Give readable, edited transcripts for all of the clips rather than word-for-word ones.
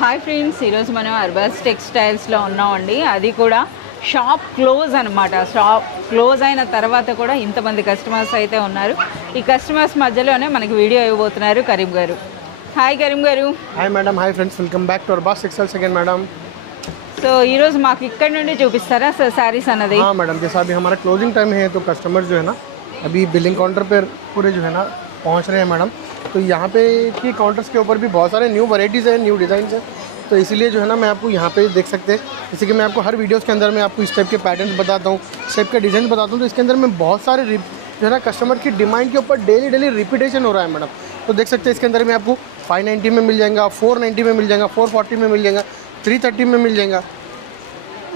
Hi friends, ఈరోజు మనం అర్బాస్ టెక్స్టైల్స్లో ఉన్నామండి. అది కూడా షాప్ క్లోజ్ అనమాట. షాప్ క్లోజ్ అయిన తర్వాత కూడా ఇంతమంది కస్టమర్స్ అయితే ఉన్నారు. ఈ కస్టమర్స్ మధ్యలోనే మనకి వీడియో ఇవ్వబోతున్నారు కరీం గారు. హాయ్ కరీం గారు. Hi madam. Hi friends, welcome back to Arbaz textiles again madam. So ఈరోజు మాకు ఇక్కడ నుండి చూపిస్తారా సార్ శారీస్ అన్నది? हाँ मैडम, जैसा अभी हमारा क्लोजिंग टाइम है तो कस्टमर्स जो है ना अभी बिलिंग काउंटर पर पूरे जो है ना पहुंच रहे हैं मैडम. तो यहाँ पे की काउंटर्स के ऊपर भी बहुत सारे न्यू वैरायटीज़ हैं, न्यू डिज़ाइंस हैं. तो इसीलिए जो है ना मैं आपको यहाँ पे देख सकते हैं. जैसे कि मैं आपको हर वीडियोस के अंदर मैं आपको इस टाइप के पैटर्न्स बताता हूँ, इस टाइप के डिज़ाइन बताता हूँ. तो इसके अंदर में बहुत सारे जो है ना कस्टमर की डिमांड के ऊपर डेली रिपीटेशन हो रहा है मैडम. तो देख सकते हैं इसके अंदर में आपको 590 में मिल जाएगा, 490 में मिल जाएगा, 440 में मिल जाएगा, 330 में मिल जाएगा.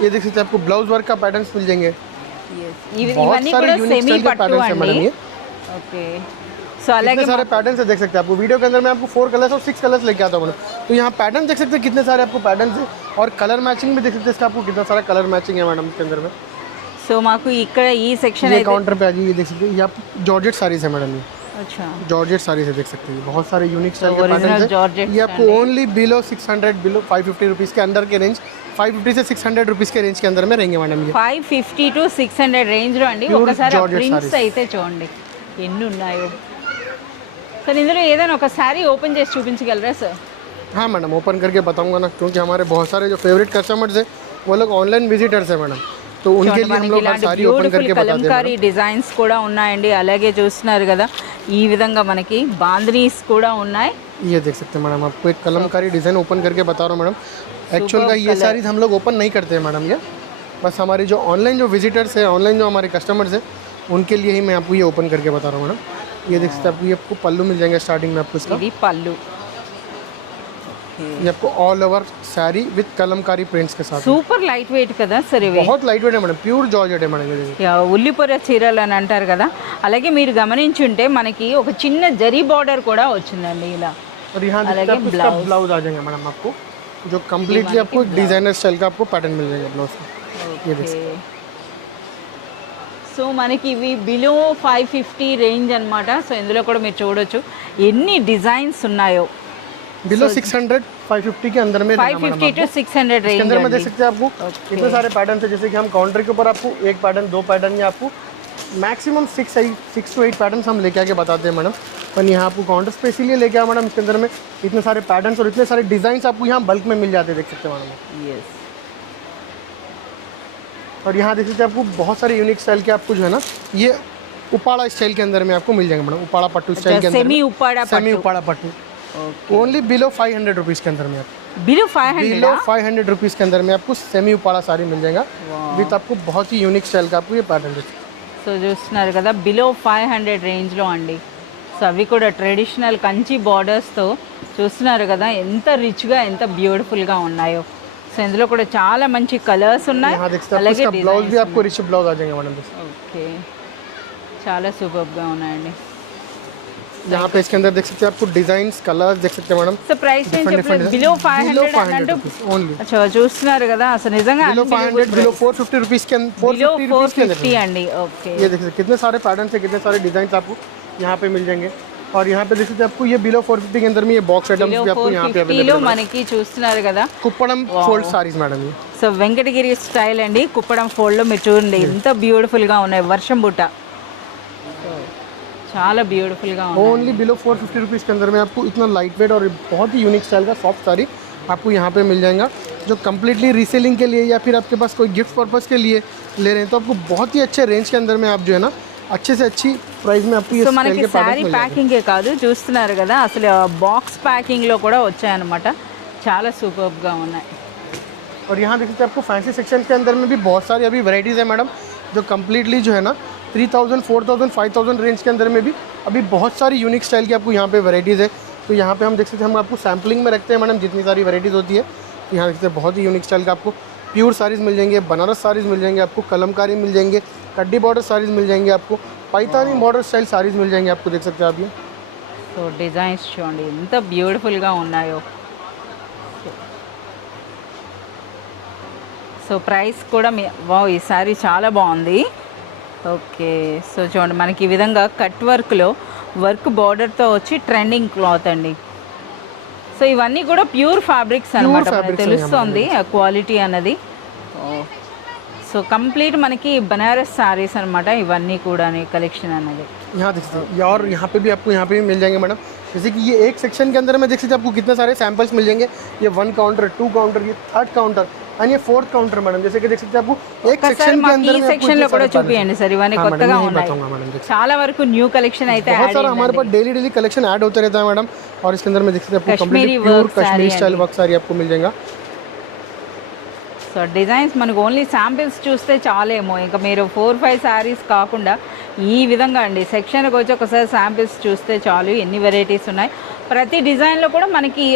ये देख सकते हैं आपको ब्लाउज वर्क का पैटर्न्स मिल जाएंगे. बहुत सारे यूनिक स्टाइल के पैटर्न्स हैं मैडम ये. ओके, सो अलग सारे पैटर्न्स है देख सकते हैं. आपको वीडियो के अंदर मैं आपको 4 कलर्स और 6 कलर्स लेके आता हूँ मैडम. तो यहाँ पैटर्न देख सकते हैं कितने सारे आपको पैटर्न्स है और कलर मैचिंग भी देख सकते हैं. इसका आपको कितना सारा कलर मैचिंग है मैडम इसके अंदर में. సో మాకు ఇక్కడ ఈ సెక్షన్ ये काउंटर पे आ जाइए, देख सकते हैं ये आप जॉर्जेट साड़ीज है मैडम. ये अच्छा जॉर्जेट साड़ीज है, देख सकते हैं बहुत सारे यूनिक स्टाइल के पैटर्न्स हैं. ये आपको ओनली बिलो 600 बिलो 550 रुपीज़ के अंदर के रेंज, 550 से 600 रुपीज़ के रेंज के अंदर में रहेंगे मैडम. ये 550 to 600 రేంజ్లో అండి. ఒకసారి ప్రింట్స్ అయితే చూడండి ఎన్ని ఉన్నాయో. సార్ ఇందులో ఏదైనా ఒక శారీ ఓపెన్ చేసి చూపించగలరా సార్? हाँ मैडम, ओपन करके बताऊंगा ना, क्योंकि हमारे बहुत सारे जो फेवरेट कस्टमर्स हैं वो लोग ऑनलाइन विजिटर्स हैं मैडम. तो उनके लिए हम लोग हर सारी ओपन करके बताते हैं. కలంకారీ డిజైన్స్ కూడా ఉన్నాయండి. అలాగే చూస్తున్నారు కదా ఈ విధంగా మనకి బాంద్రీస్ కూడా ఉన్నాయి. ये देख सकते हैं मैडम, आपको एक कलमकारी डिज़ाइन ओपन करके बता रहा हूँ मैडम. एक्चुअल का ये सारीज हम लोग ओपन नहीं करते हैं मैडम. ये बस हमारे जो ऑनलाइन जो विजिटर्स हैं, ऑनलाइन जो हमारे कस्टमर्स हैं उनके लिए ही मैं आपको ये ओपन करके बता रहा हूँ मैडम. ये देख सकते हैं आपको, ये आपको पल्लू मिल जाएंगे स्टार्टिंग में आपको इसका. ఇది పళ్ళు. ये आपको all over sari with Kalamkari prints के साथ. సూపర్ లైట్ వెయిట్ కదా సార్ ఇవి? बहुत लाइट वेट है मैडम, प्योर जॉर्जेट है मैडम. ये ఉల్లిపొర చీరలు అని అంటారు కదా, అలాగే మీరు గమనించుంటే మనకి ఒక చిన్న జరీ బార్డర్ కూడా వచ్చిందండి ఇలా. और यहाँ इसका ब्लाउज आ जाएंगे मैडम आपको, जो कम्प्लीटली आपको डिजाइनर स्टाइल का आपको पैटर्न मिल जाएगा ब्लाउज का. ये देख सकते हैं. సో మనకి ఇవి బిలో 550 రేంజ్ అనమాట. సో ఇందులో కూడా మీరు చూడొచ్చు ఎన్ని డిజైన్స్ ఉన్నాయో. बिलो 600 550 के अंदर में 550 to 600 रेंज अंदर में देख सकते हैं आपको कितने सारे पैटर्न है. जैसे कि हम काउंटर के ऊपर आपको एक पैटर्न, 2 पैटर्न या आपको मैक्सिमम 6 to 8 पैटर्न हम लेके आके बताते हैं मैडम. पर यहाँ आपको काउंटर्स पे इसीलिए लेके आया मैडम, इसके अंदर में इतने सारे पैटर्न्स और इतने सारे डिजाइन आपको यहाँ बल्क में मिल जाते हैं, देख सकते हैं मैडम. यस. और यहाँ देख सकते हैं आपको बहुत सारे यूनिक स्टाइल के आपको जो है ना ये उपाड़ा स्टाइल के अंदर में आपको मिल जाएंगे मैडम. उपाड़ा पट्टू स्टाइल के अंदर, सेमी उपाड़ा पट्टू ओनली बिलो 500 रुपीज़ के अंदर में आपको. बिलो 500 रुपीज़ के अंदर में आपको सेमी उपाड़ा साड़ी मिल जाएगा विथ आपको बहुत ही यूनिक स्टाइल का आपको ये पैटर्न. సో చూస్తున్నారు కదా బిలో 500 రేంజ్లో అండి. సో అవి కూడా ట్రెడిషనల్ కంచి బార్డర్స్తో చూస్తున్నారు కదా ఎంత రిచ్గా ఎంత బ్యూటిఫుల్గా ఉన్నాయో. సో ఇందులో కూడా చాలా మంచి కలర్స్ ఉన్నాయి. అలాగే బ్లౌజ్ भी आपको रिच ब्लाउज आ जाएगा मैडम. ఓకే, చాలా సూపర్గా ఉన్నాయండి. यहाँ पे इसके अंदर देख सकते हैं आपको डिजाइन्स कलर्स देख सकते हैं मैडम. సో ప్రైస్ నేను చెప్పలేదు బిలో 500 అన్నట్టు. ఓన్లీ అచ్చా చూస్తున్నారు కదా అసలు నిజంగా बिलो 500 बिलो 450 रुपीज़ के अंदर 450 अंडी. ओके, ये देख सकते हैं कितने सारे पैटर्न है, कितने सारे डिजाइन आपको यहाँ पे मिल जाएंगे. और यहाँ पे देख सकते हैं आपको ये बिलो 450 के अंदर में ये बॉक्स आइटम्स भी आपको यहाँ पे अवेलेबल है. మనకి చూస్తున్నారు కదా కుప్పడం ఫోల్డ్ సారీస్ మేడం. ये సో వెంకటగిరి స్టైల్ అండి. కుప్పడం ఫోల్డ్ లో మీరు చూడండి ఎంత బ్యూటిఫుల్ గా ఉన్నాయి. వర్షం బుట్ట చాలా బ్యూటిఫుల్ గా ఉంది. ओनली बिलो 450 रुपीज़ के अंदर में आपको इतना लाइट वेट और बहुत ही यूनिक स्टाइल का सॉफ्ट साड़ी आपको यहाँ पे मिल जाएगा, जो कम्प्लीटली रीसेलिंग के लिए या फिर आपके पास कोई गिफ्ट पर्पज़ के लिए ले रहे हैं तो आपको बहुत ही अच्छे रेंज के अंदर में आप जो है ना अच्छे से अच्छी प्राइस में आपको సో మనకి శారీ ప్యాకింగే కాదు చూస్తున్నారు కదా అసలు బాక్స్ ప్యాకింగ్ లో కూడా వచ్చాయన్నమాట. చాలా సూపర్ గా ఉన్నాయి. और यहाँ देख सकते हैं आपको फैंसी सेक्शन के अंदर में भी बहुत सारी अभी वैरायटीज़ है मैडम, जो कम्प्लीटली जो है ना 3000 4000 5000 रेंज के अंदर में भी अभी बहुत सारी यूनिक स्टाइल की आपको यहाँ पे वैरायटीज़ है. तो यहाँ पे हम देख सकते हैं हम आपको सैम्पलिंग में रखते हैं मैडम जितनी सारी वैरायटीज़ होती है. तो यहाँ देख सकते हैं बहुत ही यूनिक स्टाइल का आपको प्योर साड़ीज़ मिल जाएंगे, बनारस साड़ीज़ मिल जाएंगे, आपको कलमकारी मिल जाएंगे, कड्डी बॉर्डर साड़ीज़ मिल जाएंगे, आपको पैतानी बॉर्डर स्टाइल साड़ीज़ मिल जाएंगे आपको, देख सकते हैं आप ये. సో డిజైన్స్ చూడండి ఎంత బ్యూటిఫుల్గా ఉన్నాయో. సో ప్రైస్ కూడా వావ్ ఈ సారీ చాలా బాగుంది. ఓకే, సో చూడండి మనకి ఈ విధంగా కట్ వర్క్లో వర్క్ బార్డర్తో వచ్చి ట్రెండింగ్ క్లాత్ అండి. సో ఇవన్నీ కూడా ప్యూర్ ఫ్యాబ్రిక్స్ అనమాట, మనకు తెలుస్తుంది ఆ క్వాలిటీ అన్నది. సో కంప్లీట్ మనకి బనారస్ సారీస్ అనమాట ఇవన్నీ కూడా కలెక్షన్ అన్నది. यहाँ देख सकते हैं और यहाँ पे भी आपको यहाँ पे भी मिल जाएंगे मैडम. जैसे कि ये एक सेक्शन के अंदर में देख सकते हैं आपको कितने सारे सैंपल्स मिल जाएंगे. ये 1 काउंटर, 2 काउंटर, ये 3rd काउंटर और ये 4th काउंटर मैडम. जैसे कि देख सकते हैं आपको एक सेक्शन के अंदर में సెక్షన్ లో కూడా చూపియండి సార్, ఇవన్నీ కొత్తగా ఉన్నాయి, చాలా వరకు న్యూ కలెక్షన్ అయితే बहुत सारा हमारे पास डेली कलेक्शन ऐड होते रहता है मैडम. और इसके अंदर में देख सकते हैं आपको complete pure Kashmiri style work sari आपको मिल जाएगा. సో డిజైన్స్ మనకు ఓన్లీ శాంపిల్స్ చూస్తే చాలేమో, ఇంకా మీరు 4-5 శారీస్ కాకుండా ఈ విధంగా అండి సెక్షన్కి వచ్చి ఒకసారి శాంపిల్స్ చూస్తే చాలు, ఎన్ని వెరైటీస్ ఉన్నాయి. ప్రతి డిజైన్లో కూడా మనకి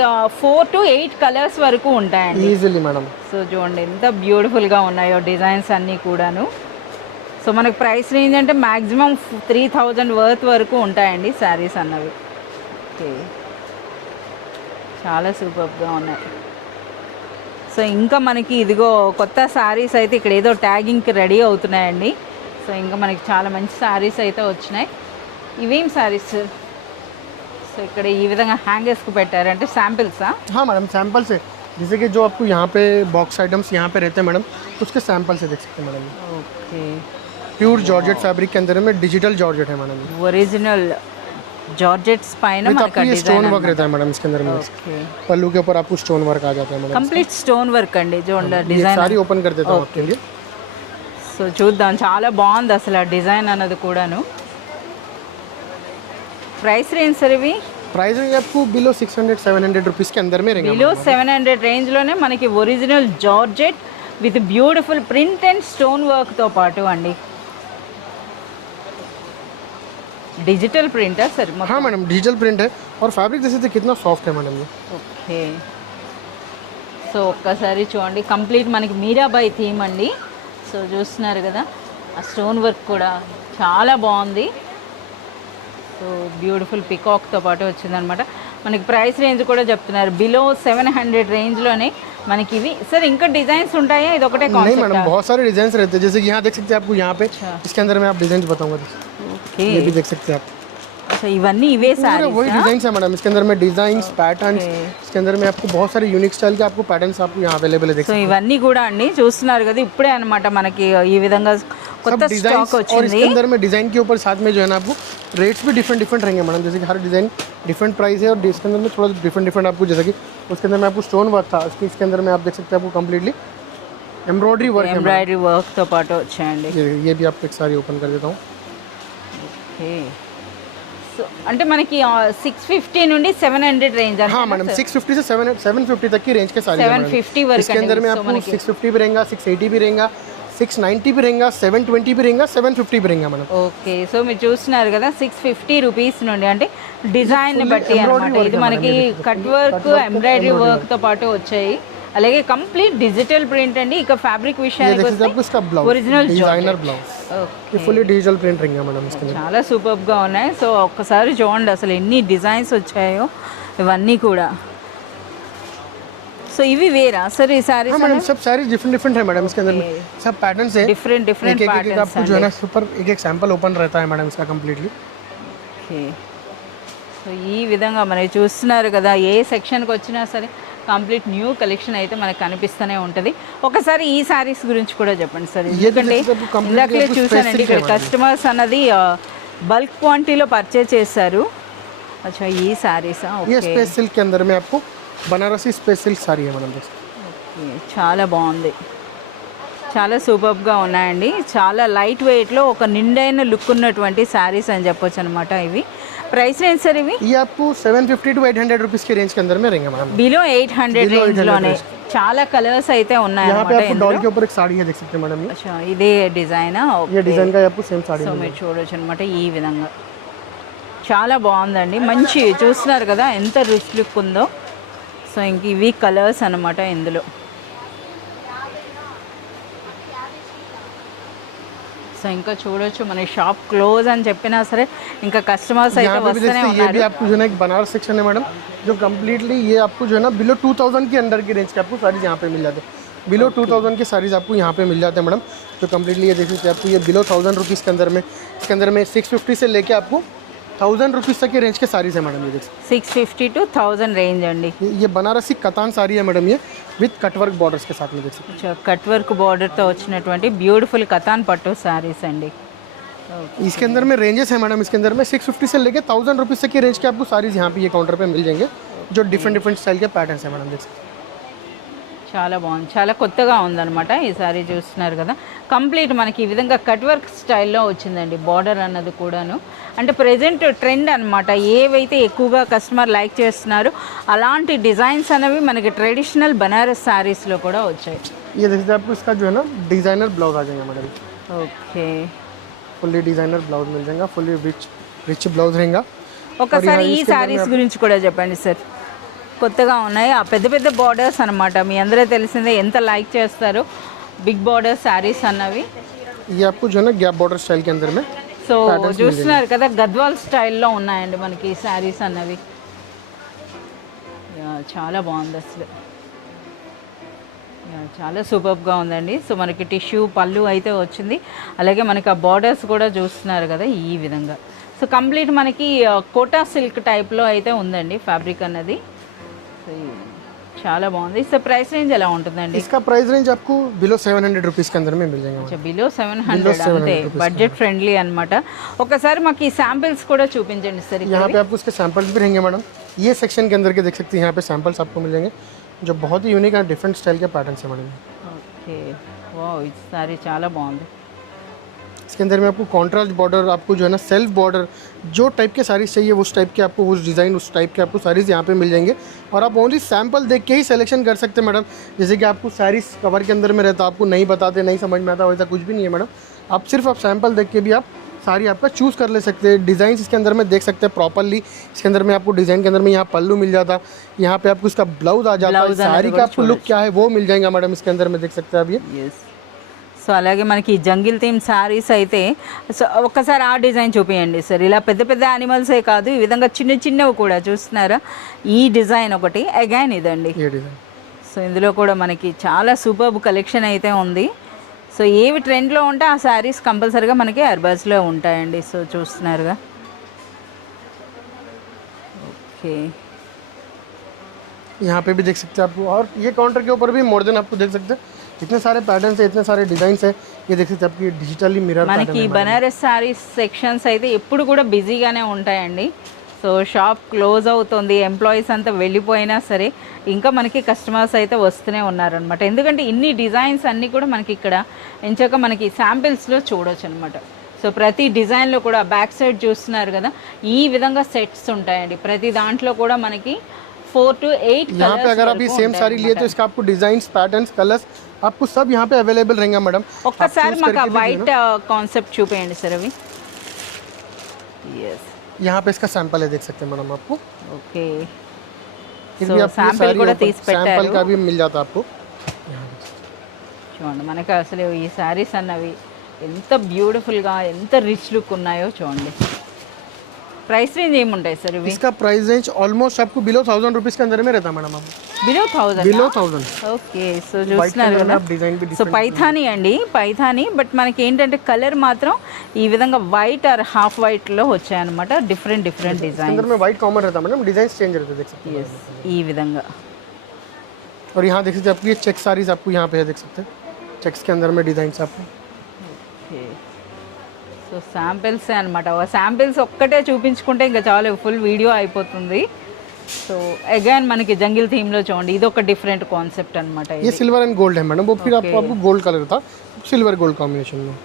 4 to 8 కలర్స్ వరకు ఉంటాయండి ఈజీలీ మేడం. సో చూడండి ఎంత బ్యూటిఫుల్గా ఉన్నాయో డిజైన్స్ అన్నీ కూడాను. సో మనకు ప్రైస్ రేంజ్ అంటే మ్యాక్సిమం 3000 వర్త్ వరకు ఉంటాయండి శారీస్ అన్నవి. ఓకే, చాలా సూపర్గా ఉన్నాయి. సో ఇంకా మనకి ఇదిగో కొత్త శారీస్ అయితే ఇక్కడ ఏదో ట్యాగింగ్కి రెడీ అవుతున్నాయండి. సో ఇంకా మనకి చాలా మంచి శారీస్ అయితే వచ్చినాయి. ఇవేం శారీస్ సార్? సో ఇక్కడ ఈ విధంగా హ్యాంగర్స్కి పెట్టారంటే శాంపిల్సా? हाँ मैडम सैंपल्स है. जैसे कि जो आपको यहाँ पे बॉक्स आइटम्स यहाँ पे रहते हैं मैडम, उसके सैंपल्स है देख सकते हैं madam. Okay, pure georgette fabric के अंदर में डिजिटल जॉर्जेट है मैडम. ఒరిజినల్ జార్జెట్స్ పైన विद మనకి आपको ये स्टोन वर्क रहता है मैडम इसके अंदर में. ఓకే, पल्लू के ऊपर आपको स्टोन वर्क आ जाता है मैडम. కంప్లీట్ స్టోన్ వర్క్ అండి చూడండి ये డిజైన్. सारी ओपन कर देता हूँ आपके लिए. సో చూద్దాం, చాలా బాగుంది అసలు ఆ డిజైన్ అన్నది కూడాను. ప్రైస్ రేంజ్ సార్ ఇవి? प्राइस है आपको बिलो 600-700 रुपीज़ के अंदर में रहेंगे. బిలో 700 రేంజ్లోనే మనకి original georgette with beautiful print and stone వర్క్తో పాటు అండి. డిజిటల్ ప్రింటా సార్? हाँ मैडम डिजिटल प्रिंट है और फैब्रिक जैसे तो कितना सॉफ्ट है मैडम ये. ఓకే, సో ఒక్కసారి చూడండి కంప్లీట్ మనకి మీరాబాయి థీమ్ అండి. సో చూస్తున్నారు కదా ఆ స్టోన్ వర్క్ కూడా చాలా బాగుంది. సో బ్యూటిఫుల్ పికాక్తో పాటు వచ్చిందనమాట. మనకి ప్రైస్ రేంజ్ కూడా చెప్తున్నారు బిలో 700 రేంజ్లోనే మనకి ఇవి. సార్ ఇంకా డిజైన్స్ ఉంటాయా, ఇది ఒకటే नहीं मैडम కాన్సెప్ట్? बहुत सारे डिजाइन रहते हैं. जैसे कि यहाँ देख सकते हैं आपको यहाँ पे इसके अंदर में आप डिजाइन बताऊंगा. ఓకే, ये भी देख सकते हैं आप. సో ఇవన్నీ ఇవే पूरे సారీ. वही डिजाइन है मैडम. इसके अंदर में डिजाइन पैटर्न्स, इसके अंदर में आपको बहुत सारे यूनिक स्टाइल के आपको पैटर्न्स आपको यहाँ अवेलेबल है देख సో ఇవన్నీ కూడా అండి చూస్తున్నారు కదా ఇప్పుడే అన్నమాట మనకి ఈ విధంగా కొత్త डिजाइन. స్టాక్ और వచ్చింది. इसके अंदर में डिजाइन के ऊपर साथ में जो है ना आपको रेट्स भी डिफरेंट रहेंगे मैडम. जैसे कि हर डिजाइन डिफरेंट प्राइस है और इसके अंदर में थोड़ा डिफरेंट आपको, जैसे कि उसके अंदर में आपको स्टोन वर्क था, इसके अंदर में आप देख सकते हैं आपको कम्प्लीटली एम्ब्रॉयडरी वर्क है. ఎంబ్రాయిడరీ వర్క్తో పాటు వచ్చాయండి. ये भी आपको एक सारी ओपन कर देता हूँ. ఓకే, సో అంటే మనకి 650 నుండి 700 రేంజ్. हाँ मैडम 650 से 750 तक की रेंज के सारी है मैडम. 750 వరకు इसके अंदर में आपको 650 भी रहेगा, 680 भी रहेगा, 690 भी रहेगा, 720 भी रहेगा, 750 भी रहेगा मैडम. ఓకే, సో మీరు చూస్తున్నారు కదా 650 రూపీస్ నుండి అంటే డిజైన్ బట్టి అనమాట. ఇది మనకి కట్ వర్క్ ఎంబ్రాయిడరీ వర్క్తో పాటు వచ్చాయి. అలాగే కంప్లీట్ డిజిటల్ ప్రింట్ అండి. ఇక ఫ్యాబ్రిక్ విషయానికి आपको इसका వస్తే ब्लाउज ఒరిజినల్ डिजाइनर ब्लाउज, ये फुली डिजिटल प्रिंट रहेंगे मैडम इसके अंदर. చాలా సూపర్గా ఉన్నాయి. సో ఒక్కసారి చూడండి అసలు ఎన్ని డిజైన్స్ వచ్చాయో ఇవన్నీ కూడా. సో ఇవి వేరా సార్ ఈ हाँ సారీస్? मैडम सब सारी डिफरेंट है मैडम. इसके अंदर में सब पैटर्न्स है. डिफरेंट एक पैटर्न्स आपको जो है ना सुपर एक सैंपल ओपन रहता है मैडम इसका कम्प्लीटली. ఓకే, సో ఈ విధంగా మనం చూస్తున్నారు కదా ఏ సెక్షన్కి వచ్చినా సరే కంప్లీట్ న్యూ కలెక్షన్ అయితే మనకు కనిపిస్తూనే ఉంటుంది. ఒకసారి ఈ శారీస్ గురించి కూడా చెప్పండి సార్, ఎందుకంటే ఇందాకలే చూసానండి ఇక్కడ కస్టమర్స్ అన్నది బల్క్ క్వాంటిటీలో పర్చేజ్ చేశారు. అచ్చా ఈ శారీసా? ये ఓకే, स्पेस सिल्क के अंदर में आपको बनारसी स्पेस सिल्क साड़ी है मैडम. ఓకే, చాలా బాగుంది, చాలా సూపర్గా ఉన్నాయండి. చాలా లైట్ వెయిట్లో ఒక నిండైన లుక్ ఉన్నటువంటి శారీస్ అని చెప్పొచ్చు అనమాట. ఇవి ప్రైస్ రేంజ్ సార్ ఇవి? ये आपको 750 to 800 रुपीज़ की रेंज के अंदर में रहेंगे मैडम. బిలో 800 రేంజ్లోనే చాలా కలర్స్ అయితే यहाँ पे ఉన్నాయన్నమాట आपको ఇందులో. डॉल के ऊपर एक साड़ी है देख सकते हैं मैडम. అచ్చా ఇదే డిజైనా? ये डिजाइन का आपको सेम साड़ी సో है. మీరు చూడొచ్చు అనమాట ఈ విధంగా చాలా బాగుందండి. మంచి చూస్తున్నారు కదా ఎంత రిచ్ లుక్ ఉందో. సో ఇంక ఇవి కలర్స్ అనమాట ఇందులో. సో ఇంకా చూడొచ్చు మన షాప్ క్లోజ్ అని చెప్పినా సరే ఇంకా కస్టమర్స్ అయితే यहाँ पे भी వస్తూనే देखते हैं, ये भी ఉన్నారు. आपको जो है ना एक बनारस सेक्शन है मैडम, जो कम्प्लीटली ये आपको जो है ना बिलो 2000 के अंडर की रेंज के आपको साड़ीज यहाँ पे मिल जाते हैं. बिलो 2000 के साड़ीज आपको यहाँ पे मिल जाते हैं मैडम. तो कम्प्लीटली ये देखिए आपको ये बिलो 1000 रुपीज़ के अंदर में, इसके अंदर में 650 से लेके आपको 1000 रुपीज़ तक के रेंज के साड़ीज़ है मैडम, ये देख सकते 650 to 1000 రేంజ్ అండి. हैं। ये बनारसी कतान साड़ी है मैडम, ये विथ कटवर्क बॉर्डर्स के साथ में देख सकते కట్ వర్క్ బార్డర్తో వచ్చినటువంటి బ్యూటిఫుల్ కతాన్ పట్టు శారీస్ అండి. हैं। इसके अंदर में रेंजेस है मैडम, इसके अंदर में 650 से लेके 1000 रुपीज़ तक के रेंज के आपको साड़ीज़ यहाँ पे ये काउंटर पे मिल जाएंगे, जो डिफरेंट स्टाइल के पैटर्न्स है मैडम, देख सकते हैं। చాలా బాగుంది, చాలా కొత్తగా ఉందన్నమాట ఈ సారీ. చూస్తున్నారు కదా, కంప్లీట్ మనకి ఈ విధంగా కట్ వర్క్ స్టైల్లో వచ్చిందండి బార్డర్ అన్నది కూడాను. అంటే ప్రజెంట్ ట్రెండ్ అనమాట, ఏవైతే ఎక్కువగా కస్టమర్ లైక్ చేస్తున్నారో అలాంటి డిజైన్స్ అనేవి మనకి ట్రెడిషనల్ బనారస్ శారీస్లో కూడా వచ్చాయి. ये देखिए आपको इसका जो है ना डिज़ाइनर ब्लाउज आ जाएगा madam, okay. Fully designer blouse मिल जाएगा, फुल्ली रिच ब्लाउज रहेगा। ఒకసారి ఈ శారీస్ గురించి కూడా చెప్పండి సార్, కొత్తగా ఉన్నాయి ఆ పెద్ద పెద్ద బార్డర్స్ అనమాట. మీ అందరూ తెలిసిందే ఎంత లైక్ చేస్తారో బిగ్ బార్డర్ శారీస్ అన్నవి. ये आपको जो है ना गैप बॉर्डर स्टाइल के अंदर में సో చూస్తున్నారు కదా, గద్వాల్ స్టైల్లో ఉన్నాయండి మనకి ఈ శారీస్ అన్నవి. చాలా బాగుంది అసలు, చాలా సూపర్గా ఉందండి. సో మనకి టిష్యూ పళ్ళు అయితే వచ్చింది, అలాగే మనకి ఆ బార్డర్స్ కూడా చూస్తున్నారు కదా ఈ విధంగా. సో కంప్లీట్ మనకి కోటా సిల్క్ టైప్లో అయితే ఉందండి ఫ్యాబ్రిక్ అన్నది. సో చాలా బాగుంది. సో ప్రైస్ రేంజ్ ఎలా ఉంటుందండి? इसका प्राइस रेंज आपको बिलो 700 रुपीज़ के अंदर में मिल जाएगा। బిలో 700 అంతే, బడ్జెట్ ఫ్రెండ్లీ అనమాట. ఒకసారి మాకు ఈ శాంపిల్స్ కూడా చూపించండి సార్. यहाँ पे आपको उसके सैंपल्स भी रहेंगे मैडम, ये सेक्शन के अंदर के देख सकते हैं, यहाँ पे सैंपल्स आपको मिल जाएंगे जो बहुत ही यूनिक और डिफरेंट स्टाइल के पैटर्न्स है मैडम। ఓకే, వావ్ ఈ సారీ చాలా బాగుంది. इसके अंदर में आपको कॉन्ट्रास्ट बॉर्डर, आपको जो है ना सेल्फ बॉर्डर, जो टाइप के साड़ीज़ चाहिए उस टाइप के आपको, उस डिज़ाइन उस टाइप के आपको साड़ीज़ यहाँ पे मिल जाएंगे। और आप ओनली सैंपल देख के ही सिलेक्शन कर सकते हैं मैडम। जैसे कि आपको साड़ीज़ कवर के अंदर में रहता, आपको नहीं बताते, नहीं समझ में आता, वैसा कुछ भी नहीं है मैडम। आप सिर्फ आप सैंपल देख के भी आप साड़ी आपका चूज़ कर ले सकते हैं। डिज़ाइन इसके अंदर में देख सकते हैं प्रॉपरली। इसके अंदर में आपको डिज़ाइन के अंदर में यहाँ पल्लू मिल जाता, यहाँ पे आपको इसका ब्लाउज आ जाता है, साड़ी का आपको लुक क्या है वो मिल जाएगा मैडम। इसके अंदर में देख सकते हैं आप ये। సో అలాగే మనకి జంగిల్ థీమ్ శారీస్ అయితే, సో ఒక్కసారి ఆ డిజైన్ చూపించండి సార్. ఇలా పెద్ద పెద్ద యానిమల్సే కాదు, ఈ విధంగా చిన్న చిన్నవి కూడా చూస్తున్నారా, ఈ డిజైన్ ఒకటి అగైన్ ఇదండి. సో ఇందులో కూడా మనకి చాలా సూపర్బ్ కలెక్షన్ అయితే ఉంది. సో ఏవి ట్రెండ్లో ఉంటే ఆ శారీస్ కంపల్సరీగా మనకి అర్బాజ్లో ఉంటాయండి. సో చూస్తున్నారుగా, ఓకే. यहाँ पे भी देख सकते हैं आपको, और ये काउंटर के ऊपर भी मोर देन आपको देख सकते हैं इतने सारे पैटर्न्स है, इतने सारे डिजाइन्स है। ये देख सकते हैं आपकी डिजिटली मिरर మనకి బనారస్ శారీస్ సెక్షన్స్ అయితే ఎప్పుడు కూడా బిజీగానే ఉంటాయండి. సో షాప్ క్లోజ్ అవుతుంది, ఎంప్లాయీస్ అంతా వెళ్ళిపోయినా సరే ఇంకా మనకి కస్టమర్స్ అయితే వస్తూనే ఉన్నారనమాట. ఎందుకంటే ఇన్ని డిజైన్స్ అన్నీ కూడా మనకి ఇక్కడ ఎంచాక మనకి శాంపిల్స్లో చూడొచ్చు అనమాట. సో ప్రతి డిజైన్లో కూడా బ్యాక్ సైడ్ చూస్తున్నారు కదా, ఈ విధంగా సెట్స్ ఉంటాయండి. ప్రతి దాంట్లో కూడా మనకి 4 to 8 यहाँ पे अगर आप ये सेम साड़ी लिए तो इसका आपको डिजाइन पैटर्न्स कलर्स आपको सब यहाँ पे अवेलेबल रहेंगे मैडम। ఒక్కసారి మాకు వైట్ కాన్సెప్ట్ చూపించండి సార్ అవి. यस, यहाँ पे इसका सैंपल है, देख सकते हैं मैडम आपको। ఓకే, फिर సో भी आपको శాంపిల్ కూడా తీసి सैंपल పెట్టారు. का भी मिल जाता है आपको। చూడండి మనకి అసలు ఈ శారీస్ అన్నవి ఎంత బ్యూటిఫుల్గా, ఎంత రిచ్ లుక్ ఉన్నాయో చూడండి. ప్రైస్ రేంజ్ ఏముంటాయి సార్ ఇవి? इसका प्राइस रेंज ऑलमोस्ट आपको बिलो 1000 रुपीज़ के अंदर में रहता है मैडम। आप బిలో 1000. बिलो 1000 ఓకే, సో చూస్తున్నారు కదా, डिजाइन भी సో పైథానీ అండి, పైథానీ. బట్ మనకి ఏంటంటే కలర్ మాత్రం ఈ విధంగా వైట్ ఆర్ హాఫ్ వైట్లో వచ్చాయన్నమాట. డిఫరెంట్ డిజైన్ अंदर में व्हाइट कॉमन रहता है मैडम, डिजाइन चेंज रहते हैं, देख सकते हैं। ఈ విధంగా. और यहाँ देख सकते हैं आपको ये चेक साड़ीज आपको यहाँ पे है, देख सकते हैं चेक्स के अंदर में डिजाइन आपको। ఓకే, సో శాంపిల్సే అనమాట. శాంపిల్స్ ఒక్కటే చూపించుకుంటే ఇంకా చాలు, ఫుల్ వీడియో అయిపోతుంది. సో అగైన్ మనకి జంగిల్ థీమ్లో చూడండి, ఇది ఒక డిఫరెంట్ కాన్సెప్ట్ అనమాట. ये सिल्वर एंड गोल्ड है मैडम, वो फिर आपको गोल्ड कलर था, सिल्वर गोल्ड कॉम्बिनेशन में।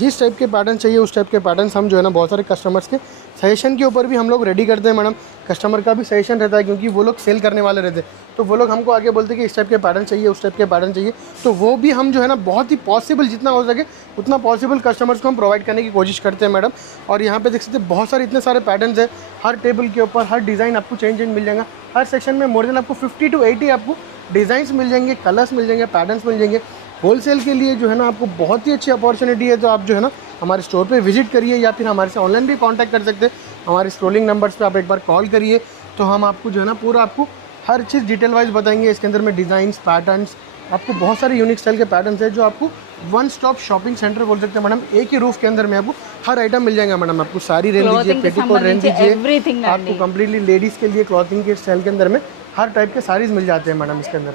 जिस टाइप के पैटर्न चाहिए उस टाइप के पैटर्न्स हम जो है ना बहुत सारे कस्टमर्स के सजेशन के ऊपर भी हम लोग रेडी करते हैं मैडम। कस्टमर का भी सजेशन रहता है, क्योंकि वो लोग सेल करने वाले रहते हैं, तो वो लोग हमको आगे बोलते हैं कि इस टाइप के पैटर्न चाहिए, उस टाइप के पैटर्न चाहिए, तो वो भी हम जो है ना बहुत ही पॉसिबल जितना हो सके उतना पॉसिबल कस्टमर्स को हम प्रोवाइड करने की कोशिश करते हैं मैडम। और यहाँ पे देख सकते हैं बहुत सारे इतने सारे पैटर्न्स है, हर टेबल के ऊपर हर डिज़ाइन आपको चेंज मिल जाएगा। हर सेक्शन में मोर देन आपको 50 to 80 आपको डिज़ाइंस मिल जाएंगे, कलर्स मिल जाएंगे, पैटर्न्स मिल जाएंगे। होलसेल के लिए जो है ना आपको बहुत ही अच्छी अपॉर्चुनिटी है, तो आप जो है ना हमारे स्टोर पे विजिट करिए, या फिर हमारे से ऑनलाइन भी कांटेक्ट कर सकते हैं। हमारे स्क्रोलिंग नंबर्स पे आप एक बार कॉल करिए, तो हम आपको जो है ना पूरा आपको हर चीज़ डिटेल वाइज बताएंगे। इसके अंदर में डिज़ाइंस पैटर्न्स आपको बहुत सारे यूनिक स्टाइल के पैटर्न्स है जो आपको वन स्टॉप शॉपिंग सेंटर बोल सकते हैं मैडम। एक ही रूफ के अंदर में आपको हर आइटम मिल जाएगा मैडम। आपको साड़ी रेंज दीजिए, Clothing के पेटीकोट रेंज संबंధించి दीजिए, everything आपको कंप्लीटली लेडीज़ के लिए क्लॉथिंग के स्टाइल के अंदर में हर टाइप के साड़ीज मिल जाते हैं मैडम इसके अंदर।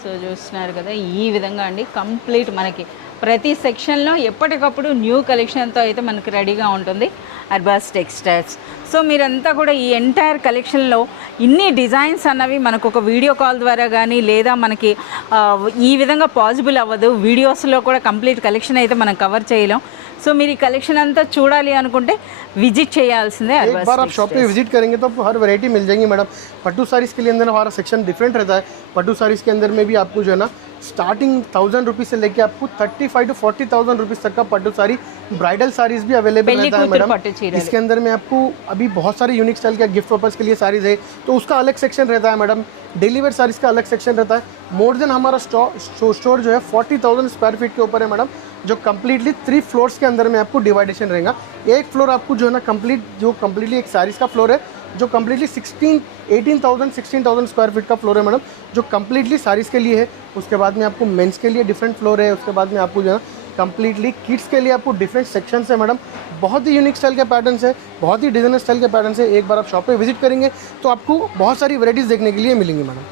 సో చూస్తున్నారు కదా ఈ విధంగా అండి కంప్లీట్ మనకి ప్రతి సెక్షన్లో ఎప్పటికప్పుడు న్యూ కలెక్షన్తో అయితే మనకి రెడీగా ఉంటుంది అర్బాస్ టెక్స్టైల్స్. సో మీరంతా కూడా ఈ ఎంటైర్ కలెక్షన్లో ఇన్ని డిజైన్స్ అన్నవి మనకు ఒక వీడియో కాల్ ద్వారా కానీ లేదా మనకి ఈ విధంగా పాసిబుల్ అవ్వదు. వీడియోస్లో కూడా కంప్లీట్ కలెక్షన్ అయితే మనం కవర్ చేయలేం. సో మీరు ఈ కలెక్షన్ అంతా చూడాలి అనుకుంటే విజిట్ చేయాల్సిందే. एक बार आप शॉप पे विजिट करेंगे तो आपको हर वैरायटी मिल जाएंगी मैडम। पट्टू साड़ीज़ के लिए अंदर हमारा सेक्शन डिफरेंट रहता है। पट्टू साड़ीज़ के अंदर में भी आपको जो है ना स्टार्टिंग 1000 रुपीज़ से लेके आपको 35 to 40,000 रुपीज़ तक का पट्टू साड़ी, ब्राइडल साड़ीज़ भी अवेलेबल रहता है मैडम। इसके अंदर में आपको अभी बहुत सारे यूनिक स्टाइल का गिफ्ट पर्पज़ के लिए साड़ीज़ है तो उसका अलग सेक्शन रहता है मैडम। डेली वेयर साड़ीज़ का अलग सेक्शन रहता है। मोर देन हमारा स्टोर जो है 40,000 स्क्वायर फीट के ऊपर है मैडम, जो कम्प्लीटली 3 फ्लोर्स के अंदर में आपको डिवाइडेशन रहेगा। एक फ्लोर आपको जो है ना कम्प्लीटली एक साड़ीज़ का फ्लोर है जो कम्प्लीटली 16,000 स्क्वायर फीट का फ्लोर है मैडम, जो कम्प्लीटली साड़ीज़ के लिए है। उसके बाद में आपको मेंस के लिए डिफरेंट फ्लोर है। उसके बाद में आपको जो है कम्प्लीटली किड्स के लिए आपको डिफरेंट सेक्शंस है मैडम। बहुत ही यूनिक स्टाइल के पैटर्न्स है, बहुत ही डिजाइनर स्टाइल के पैटर्न्स है। एक बार आप शॉप पे विजिट करेंगे तो आपको बहुत सारी वैरायटीज़ देखने के लिए मिलेंगी मैडम।